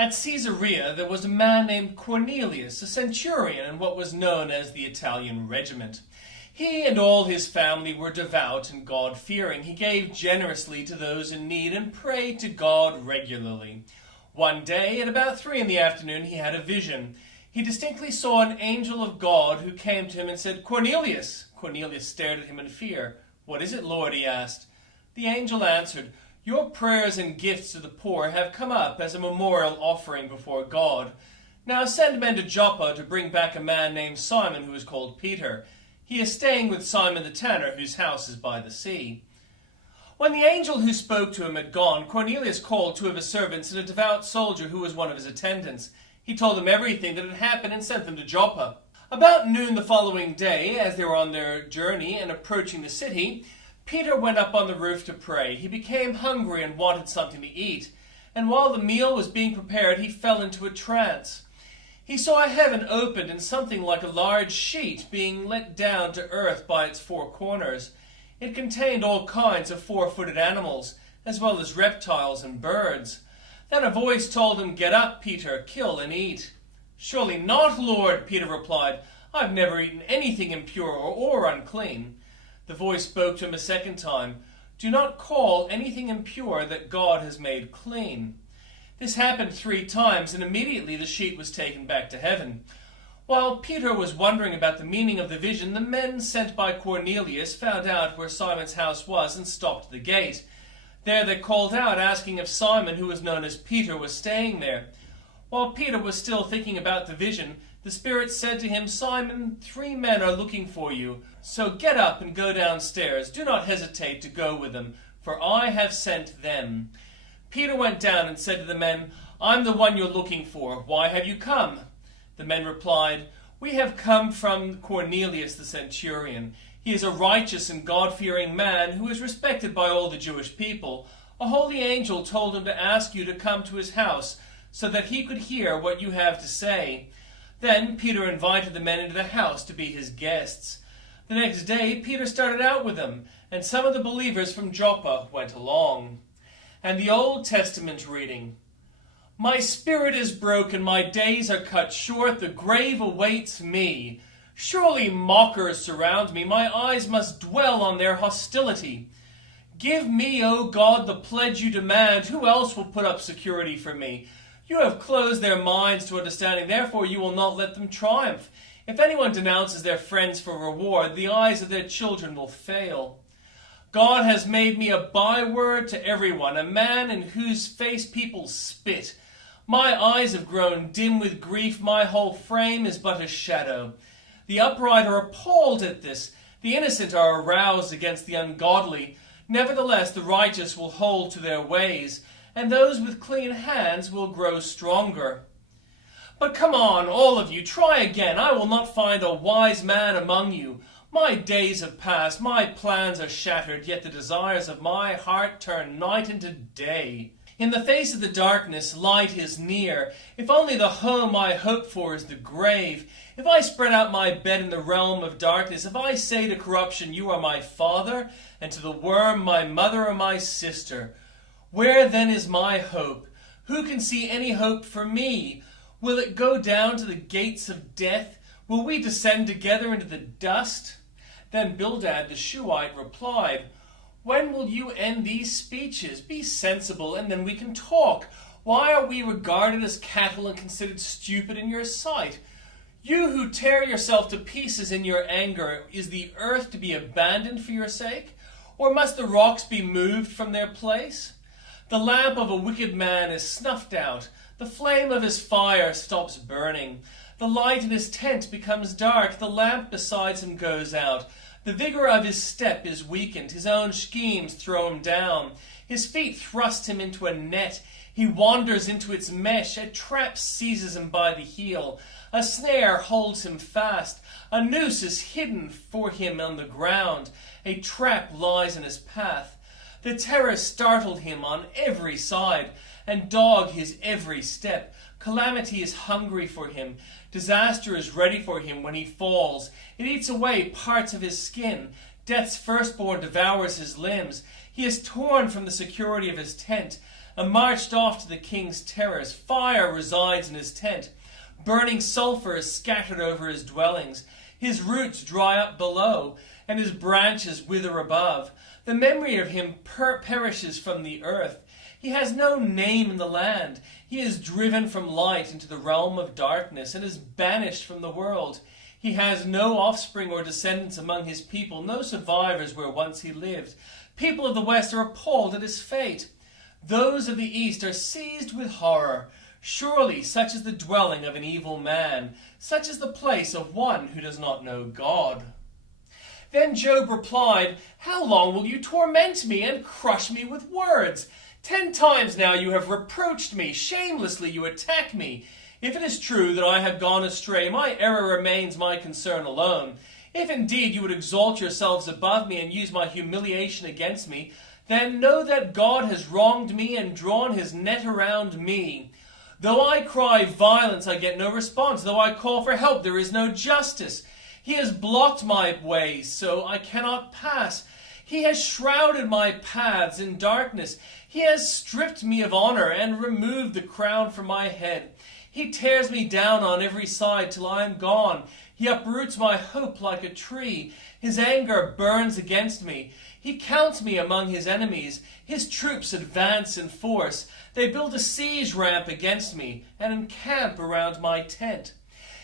At Caesarea there was a man named Cornelius, a centurion in what was known as the Italian regiment. He and all his family were devout and God-fearing. He gave generously to those in need and prayed to God regularly. One day, at about 3 p.m, he had a vision. He distinctly saw an angel of God who came to him and said, "Cornelius!" Cornelius stared at him in fear. "What is it, Lord?" he asked. The angel answered, "Your prayers and gifts to the poor have come up as a memorial offering before God. Now send men to Joppa to bring back a man named Simon who is called Peter. He is staying with Simon the tanner, whose house is by the sea." When the angel who spoke to him had gone, Cornelius called 2 of his servants and a devout soldier who was one of his attendants. He told them everything that had happened and sent them to Joppa. About noon the following day, as they were on their journey and approaching the city, Peter went up on the roof to pray. He became hungry and wanted something to eat, and while the meal was being prepared, he fell into a trance. He saw heaven opened and something like a large sheet being let down to earth by its 4 corners. It contained all kinds of 4-footed animals, as well as reptiles and birds. Then a voice told him, "Get up, Peter, kill and eat." "Surely not, Lord," Peter replied. "I've never eaten anything impure or unclean." The voice spoke to him a second time. "Do not call anything impure that God has made clean." This happened 3 times, and immediately the sheet was taken back to heaven. While Peter was wondering about the meaning of the vision, the men sent by Cornelius found out where Simon's house was and stopped the gate. There they called out, asking if Simon, who was known as Peter, was staying there. While Peter was still thinking about the vision, the Spirit said to him, "Simon, 3 men are looking for you. So get up and go downstairs. Do not hesitate to go with them, for I have sent them." Peter went down and said to the men, "I'm the one you're looking for. Why have you come?" The men replied, "We have come from Cornelius the centurion. He is a righteous and God-fearing man who is respected by all the Jewish people. A holy angel told him to ask you to come to his house so that he could hear what you have to say." Then Peter invited the men into the house to be his guests. The next day Peter started out with them, and some of the believers from Joppa went along. And the Old Testament reading. "My spirit is broken, my days are cut short, the grave awaits me. Surely mockers surround me, my eyes must dwell on their hostility. Give me, O God, the pledge you demand. Who else will put up security for me? You have closed their minds to understanding, therefore you will not let them triumph. If anyone denounces their friends for reward, the eyes of their children will fail. God has made me a byword to everyone, a man in whose face people spit. My eyes have grown dim with grief, my whole frame is but a shadow. The upright are appalled at this, the innocent are aroused against the ungodly. Nevertheless, the righteous will hold to their ways, and those with clean hands will grow stronger. But come on, all of you, try again. I will not find a wise man among you. My days have passed, my plans are shattered, yet the desires of my heart turn night into day. In the face of the darkness, light is near. If only the home I hope for is the grave. If I spread out my bed in the realm of darkness, if I say to corruption, you are my father, and to the worm, my mother or my sister, where then is my hope? Who can see any hope for me? Will it go down to the gates of death? Will we descend together into the dust? Then Bildad the Shuhite replied, "When will you end these speeches? Be sensible, and then we can talk. Why are we regarded as cattle and considered stupid in your sight? You who tear yourself to pieces in your anger, is the earth to be abandoned for your sake? Or must the rocks be moved from their place? The lamp of a wicked man is snuffed out. The flame of his fire stops burning. The light in his tent becomes dark. The lamp beside him goes out. The vigor of his step is weakened. His own schemes throw him down. His feet thrust him into a net. He wanders into its mesh. A trap seizes him by the heel. A snare holds him fast. A noose is hidden for him on the ground. A trap lies in his path. The terror startled him on every side and dog his every step. Calamity is hungry for him. Disaster is ready for him when he falls. It eats away parts of his skin. Death's firstborn devours his limbs. He is torn from the security of his tent. and marched off to the king's terrace. Fire resides in his tent. Burning sulfur is scattered over his dwellings. His roots dry up below, and his branches wither above. The memory of him perishes from the earth. He has no name in the land. He is driven from light into the realm of darkness, and is banished from the world. He has no offspring or descendants among his people, no survivors where once he lived. People of the West are appalled at his fate. Those of the East are seized with horror. Surely such is the dwelling of an evil man. Such is the place of one who does not know God. Then Job replied, "How long will you torment me and crush me with words? 10 times now you have reproached me. Shamelessly you attack me. If it is true that I have gone astray, my error remains my concern alone. If indeed you would exalt yourselves above me and use my humiliation against me, then know that God has wronged me and drawn his net around me. Though I cry violence, I get no response. Though I call for help, there is no justice. He has blocked my way, so I cannot pass. He has shrouded my paths in darkness. He has stripped me of honor and removed the crown from my head. He tears me down on every side till I am gone. He uproots my hope like a tree. His anger burns against me. He counts me among his enemies. His troops advance in force. They build a siege ramp against me and encamp around my tent.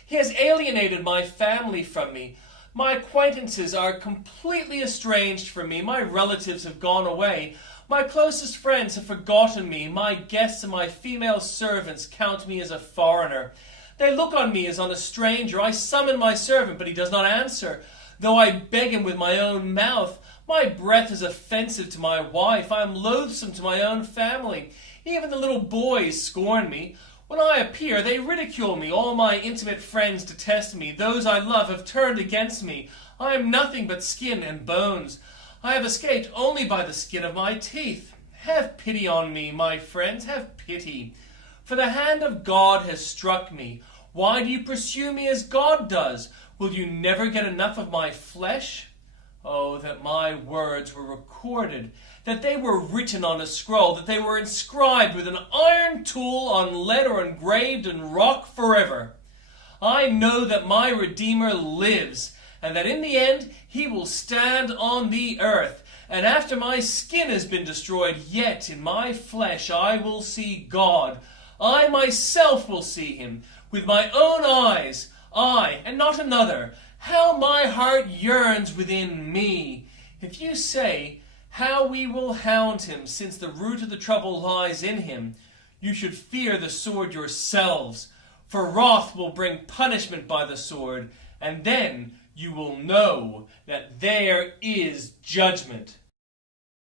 He has alienated my family from me. My acquaintances are completely estranged from me. My relatives have gone away. My closest friends have forgotten me. My guests and my female servants count me as a foreigner. They look on me as on a stranger. I summon my servant, but he does not answer, though I beg him with my own mouth. My breath is offensive to my wife. I am loathsome to my own family. Even the little boys scorn me. When I appear, they ridicule me. All my intimate friends detest me. Those I love have turned against me. I am nothing but skin and bones. I have escaped only by the skin of my teeth. Have pity on me, my friends, have pity. For the hand of God has struck me. Why do you pursue me as God does? Will you never get enough of my flesh? Oh, that my words were recorded, that they were written on a scroll, that they were inscribed with an iron tool on lead or engraved in rock forever. I know that my Redeemer lives, and that in the end he will stand on the earth. And after my skin has been destroyed, yet in my flesh I will see God. I myself will see him with my own eyes, I and not another. How my heart yearns within me. If you say, how we will hound him, since the root of the trouble lies in him, you should fear the sword yourselves, for wrath will bring punishment by the sword, and then you will know that there is judgment.